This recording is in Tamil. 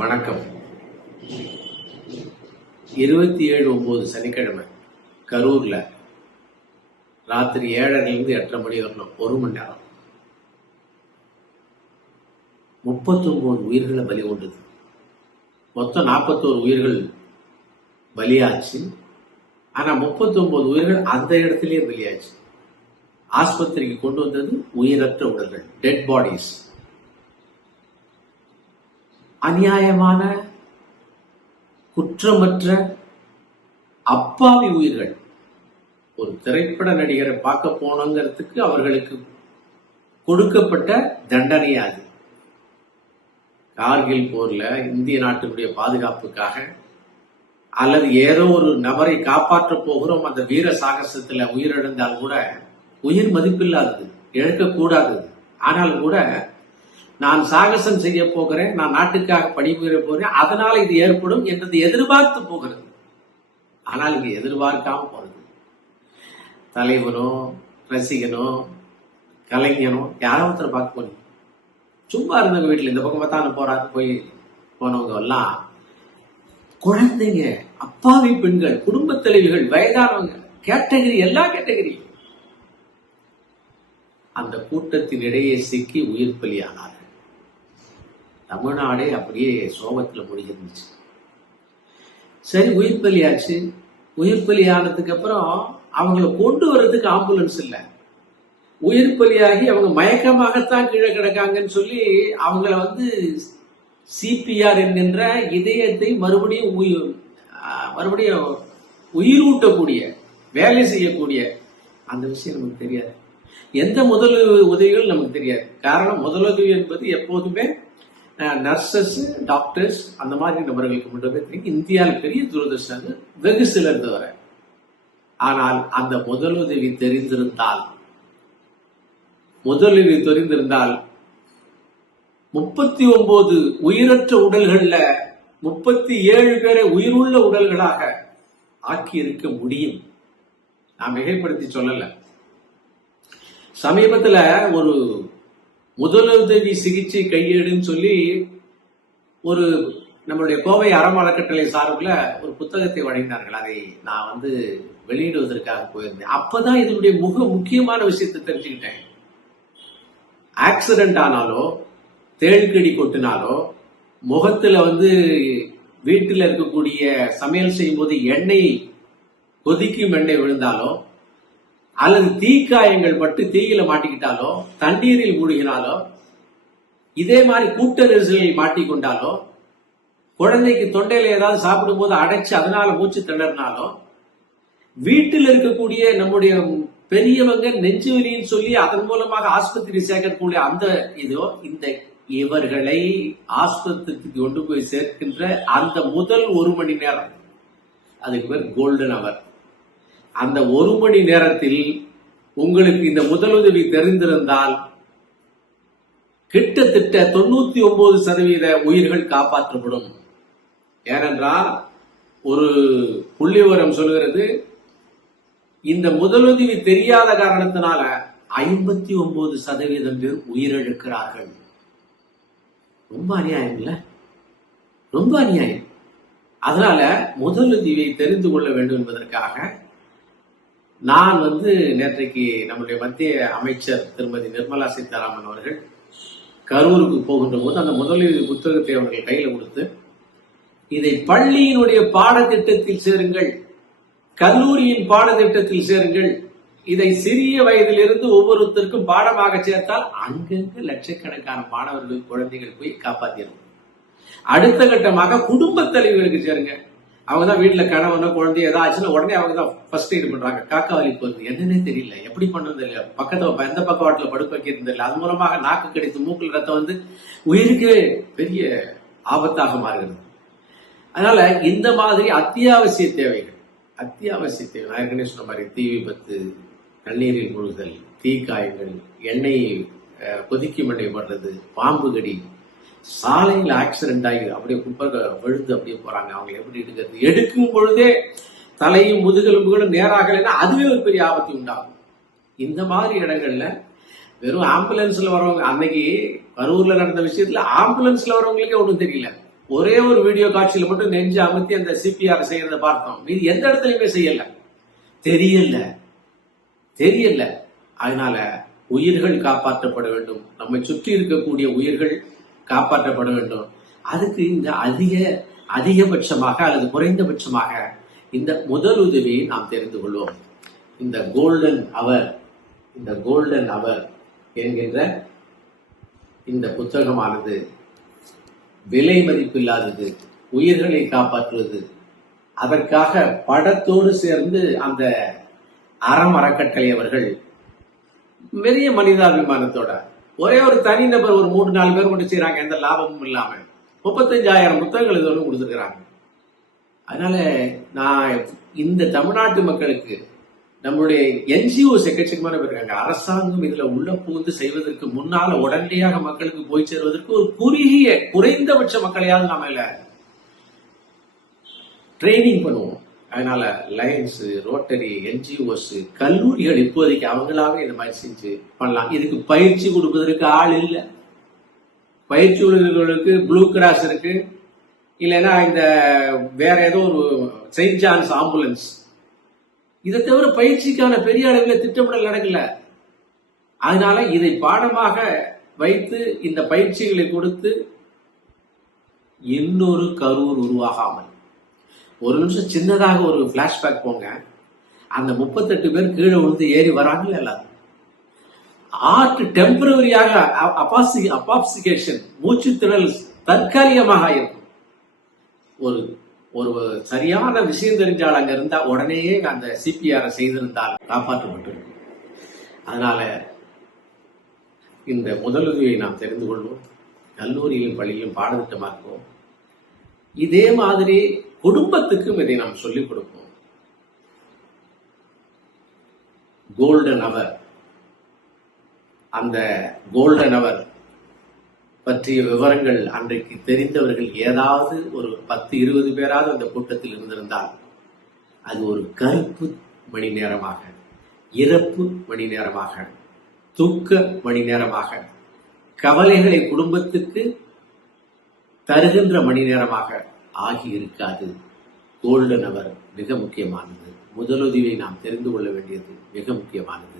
வணக்கம். இருபத்தி ஏழு ஒன்பது சனிக்கிழமை கரூர்ல ராத்திரி ஏழரைலேருந்து எட்டரை மணி வரணும் ஒரு மணி நேரம். முப்பத்தொன்பது உயிர்களை பலி கொண்டது. மொத்தம் நாற்பத்தோரு உயிர்கள் பலியாச்சு. ஆனால் முப்பத்தொன்பது உயிர்கள் அந்த இடத்துலயே பலியாச்சு. ஆஸ்பத்திரிக்கு கொண்டு வந்தது உயிரற்ற உடல்கள் டெட் பாடிஸ் அநியாயமான குற்றமற்ற அப்பாவி உயிர்கள். ஒரு திரைப்பட நடிகரை பார்க்க போனோங்கிறதுக்கு அவர்களுக்கு கொடுக்கப்பட்ட தண்டனை அது. கார்கில் போர்ல இந்திய நாட்டினுடைய பாதுகாப்புக்காக அல்லது ஏதோ ஒரு நபரை காப்பாற்ற போகிறோம் அந்த வீர சாகசத்துல உயிரிழந்தால் கூட உயிர் மதிப்பில்லாதது இழக்கக்கூடாது. ஆனால் கூட நான் சாகசம் செய்ய போகிறேன் நான் நாட்டுக்காக பணிபுரிய போகிறேன் அதனால இது ஏற்படும் என்றது எதிர்பார்த்து போகிறது. ஆனால் இது எதிர்பார்க்காம போகிறது. தலைவனோ ரசிகனோ கலைஞனோ யாரோ ஒருத்தர் பார்க்க போனீங்க சும்மா இருந்தவங்க வீட்டில் இந்த பக்கம் பார்த்தா போறாரு போய் போனவங்க எல்லாம் குழந்தைங்க அப்பாவி பெண்கள் குடும்ப தலைவிகள் வயதானவங்க கேட்டகரி எல்லா கேட்டகரி அந்த கூட்டத்தின் இடையே சிக்கி உயிர் பலியானார்கள். தமிழ்நாடே அப்படியே சோகத்துல முடிஞ்சிருந்துச்சு சரி உயிர் பலியாச்சு. உயிர் பலி ஆனதுக்கு அப்புறம் அவங்கள கொண்டு வர்றதுக்கு ஆம்புலன்ஸ் இல்லை. உயிர் பலியாகி அவங்க மயக்கமாகத்தான் கீழே கிடக்காங்கன்னு சொல்லி அவங்கள வந்து சிபிஆர் என்கின்ற இதயத்தை மறுபடியும் உயிர் ஆஹ் மறுபடியும் உயிரூட்டக்கூடிய வேலை செய்யக்கூடிய அந்த விஷயம் நமக்கு தெரியாது. எந்த முதல் உதவிகள் நமக்கு தெரியாது. காரணம் முதலுதவி என்பது எப்போதுமே நர்சஸ் டாக்டர்ஸ் அந்த மாதிரி நபர்களுக்கு மட்டுமே தெரியும். இந்தியாவில் பெரிய துரதிருஷ்டம் வெகு சிலர் தவிர ஆனால் அந்த முதலுதவி தெரிந்திருந்தால் முதலுதவி தெரிந்திருந்தால் முப்பத்தி ஒன்பது உயிரற்ற உடல்கள்ல முப்பத்தி ஏழு பேரை உயிருள்ள உடல்களாக ஆக்கி இருக்க முடியும். நான் மிகைப்படுத்தி சொல்லல. சமீபத்துல ஒரு முதலுதவி சிகிச்சை கையேடுன்னு சொல்லி ஒரு நம்மளுடைய கோவை அறமறக்கட்டளை சார்பில் ஒரு புத்தகத்தை வழங்கினார்கள். அதை நான் வந்து வெளியிடுவதற்காக போயிருந்தேன். அப்பதான் இதனுடைய முக முக்கியமான விஷயத்தை தெரிஞ்சுக்கிட்டேன். ஆக்சிடென்ட் ஆனாலோ தேள்கடி கொட்டினாலோ முகத்துல வந்து வீட்டில் இருக்கக்கூடிய சமையல் செய்யும் போது எண்ணெய் கொதிக்கும் எண்ணெய் விழுந்தாலோ அல்லது தீக்காயங்கள் பட்டு தீயில மாட்டிக்கிட்டாலோ தண்ணீரில் மூழ்கினாலோ இதே மாதிரி கூட்ட நெரிசலில் மாட்டிக்கொண்டாலோ குழந்தைக்கு தொண்டையில ஏதாவது சாப்பிடும்போது அடைச்சு அதனால மூச்சு திணறினாலோ வீட்டில் இருக்கக்கூடிய நம்முடைய பெரியவங்க நெஞ்சு வலின்னு சொல்லி அதன் மூலமாக ஆஸ்பத்திரி சேர்க்கக்கூடிய அந்த இதோ இந்த இவர்களை ஆஸ்பத்திரிக்கு கொண்டு போய் சேர்க்கின்ற அந்த முதல் ஒரு மணி நேரம். அதுக்கு பேர் கோல்டன் அவர் அந்த ஒரு மணி நேரத்தில் உங்களுக்கு இந்த முதலுதவி தெரிந்திருந்தால் கிட்டத்தட்ட தொண்ணூத்தி ஒன்பது சதவீத உயிர்கள் காப்பாற்றப்படும். ஏனென்றால் ஒரு புள்ளிவரம் சொல்கிறது இந்த முதலுதவி தெரியாத காரணத்தினால ஐம்பத்தி ஒன்பது சதவீதம் பேர் உயிரிழக்கிறார்கள். ரொம்ப அநியாயம் இல்ல? ரொம்ப அநியாயம். அதனால முதலுதவியை தெரிந்து கொள்ள வேண்டும் என்பதற்காக நான் வந்து நேற்றைக்கு நம்முடைய மத்திய அமைச்சர் திருமதி நிர்மலா சீதாராமன் அவர்கள் கரூருக்கு போகின்ற போது அந்த முதலுதவி புத்தகத்தை அவர்கள் கையில் கொடுத்து இதை பள்ளியினுடைய பாடத்திட்டத்தில் சேருங்கள் கல்லூரியின் பாடத்திட்டத்தில் சேருங்கள். இதை சிறிய வயதிலிருந்து ஒவ்வொருத்தருக்கும் பாடமாக சேர்த்தால் அங்கங்கு லட்சக்கணக்கான மாணவர்கள் குழந்தைகள் போய் காப்பாத்திடும் அடுத்த கட்டமாக குடும்ப தலைவர்களுக்கு சேருங்க. அவங்க தான் வீட்டுல கணவனோ குழந்தை ஏதாச்சுன்னா உடனே அவங்க தான் ஃபர்ஸ்ட் எய்ட் பண்றாங்க. காக்கா வலி போகுது. என்னன்னே தெரியல. எப்படி பண்றது இல்லையா பக்கத்துல எந்த பக்கவாட்டுல படுக்க வைக்கிறது இல்லை அது மூலமாக நாக்கு கிடைத்து மூக்கில் ரத்தம் வந்து உயிருக்கு பெரிய ஆபத்தாக மாறுகிறது. அதனால இந்த மாதிரி அத்தியாவசிய தேவைகள் அத்தியாவசிய தேவை நான் ஏற்கனவே சொன்ன மாதிரி தீ விபத்து தண்ணீரில் முழுதல் தீக்காயங்கள் எண்ணெய் கொதிக்கும் எண்ணெய் படுறது பாம்பு கடி சாலையில் ஆக்சிடென்ட் ஆகி அப்படியே குப்பை விழுந்து அப்படியே போறாங்க. அவங்க எப்படி எடுக்கிறது? எடுக்கும் பொழுதே தலையும் முதுகெலும்புகளும் நேராகலைன்னா அதுவே ஒரு பெரிய ஆபத்து உண்டாகும். இந்த மாதிரி இடங்கள்ல வெறும் ஆம்புலன்ஸ்ல வரவங்க அன்னைக்கு கரூர்ல நடந்த விஷயத்துல ஆம்புலன்ஸ்ல வரவங்களுக்கே ஒன்றும் தெரியல. ஒரே ஒரு வீடியோ காட்சியில மட்டும் நெஞ்சு அமுத்தி அந்த சிபிஆர் செய்யறத பார்த்தோம். மீதி எந்த இடத்துலயுமே செய்யல. தெரியல. தெரியல. அதனால உயிர்கள் காப்பாற்றப்பட வேண்டும். நம்மை சுற்றி இருக்கக்கூடிய உயிர்கள் காப்பாற்றப்பட வேண்டும் அதுக்கு இந்த அதிக அதிகபட்சமாக அல்லது குறைந்தபட்சமாக இந்த முதல் உதவியை நாம் தெரிந்து கொள்வோம். இந்த கோல்டன் அவர் இந்த கோல்டன் அவர் என்கின்ற இந்த புத்தகமானது விலை மதிப்பில்லாதது உயிர்களை காப்பாற்றுவது அதற்காக படத்தோடு சேர்ந்து அந்த அறம் அறக்கட்டளை அவர்கள் பெரிய மனிதாபிமானத்தோட ஒரே ஒரு தனிநபர் ஒரு மூணு நாலு பேர் மட்டும் செய்யறாங்க எந்த லாபமும் இல்லாம முப்பத்தஞ்சாயிரம் புத்தகங்கள் இதோடு கொடுத்துருக்குறாங்க. அதனால நான் இந்த தமிழ்நாட்டு மக்களுக்கு நம்மளுடைய என்ஜிஓ எக்கச்சக்கமான பேர் இருக்காங்க. அரசாங்கம் இதுல உள்ள புகுந்து செய்வதற்கு முன்னால உடனடியாக மக்களுக்கு போய் சேருவதற்கு ஒரு குறுகிய குறைந்தபட்ச மக்களையாவது நாம இல்ல ட்ரைனிங் பண்ணுவோம். அதனால லயன்ஸ் ரோட்டரி என்ஜிஓஸ் கல்லூரிகள் இப்போதைக்கு அவங்களாவே இந்த மாதிரி செஞ்சு பண்ணலாம். இதுக்கு பயிற்சி கொடுப்பதற்கு ஆள் இல்லை. பயிற்சி உள்ளவர்களுக்கு ப்ளூ கிராஸ் இருக்கு. இல்லைன்னா இந்த வேற ஏதோ ஒரு செயின்ட் ஜான்ஸ் ஆம்புலன்ஸ் இதை தவிர பயிற்சிக்கான பெரிய அளவில் திட்டமிடல் நடக்கல. அதனால இதை பாடமாக வைத்து இந்த பயிற்சிகளை கொடுத்து இன்னொரு கரூர் உருவாகாமல் ஒரு நிமிஷம் சின்னதாக ஒரு ஃப்ளாஷ்பேக் போங்க. அந்த முப்பத்தெட்டு பேர் கீழே விழுந்து ஏறி வராங்கல்ல எல்லாரும். ஆர்ட் டெம்பரவரியாக அப்பாசி அப்பாப்சிகேஷன் மூச்சு திணறல் தற்காலிகமாக இருக்கும். ஒரு ஒரு சரியான விஷயம் தெரிஞ்சால் அங்க இருந்தா உடனே அந்த சிபிஆர் செய்திருந்தால் காப்பாற்றப்பட்டு அதனால இந்த முதலுதவியை நாம் தெரிந்து கொள்வோம். கல்லூரியிலும் பள்ளியிலும் பாடத்திட்டமாக்குவோம் இதே மாதிரி குடும்பத்துக்கும் இதை நாம் சொல்லிக் கொடுப்போம். கோல்டன் அவர் அந்த கோல்டன் அவர் பற்றிய விவரங்கள் அன்றைக்கு தெரிந்தவர்கள் ஏதாவது ஒரு பத்து இருபது பேராவது அந்த கூட்டத்தில் இருந்திருந்தால் அது ஒரு கருப்பு மணி நேரமாக இறப்பு மணி நேரமாக தூக்க மணி நேரமாக கவலைகளை குடும்பத்துக்கு தருகின்ற மணி நேரமாக ஆகி இருக்காது கோல்டன் அவர் மிக முக்கியமானது. முதலுதவியை நாம் தெரிந்து கொள்ள வேண்டியது மிக முக்கியமானது.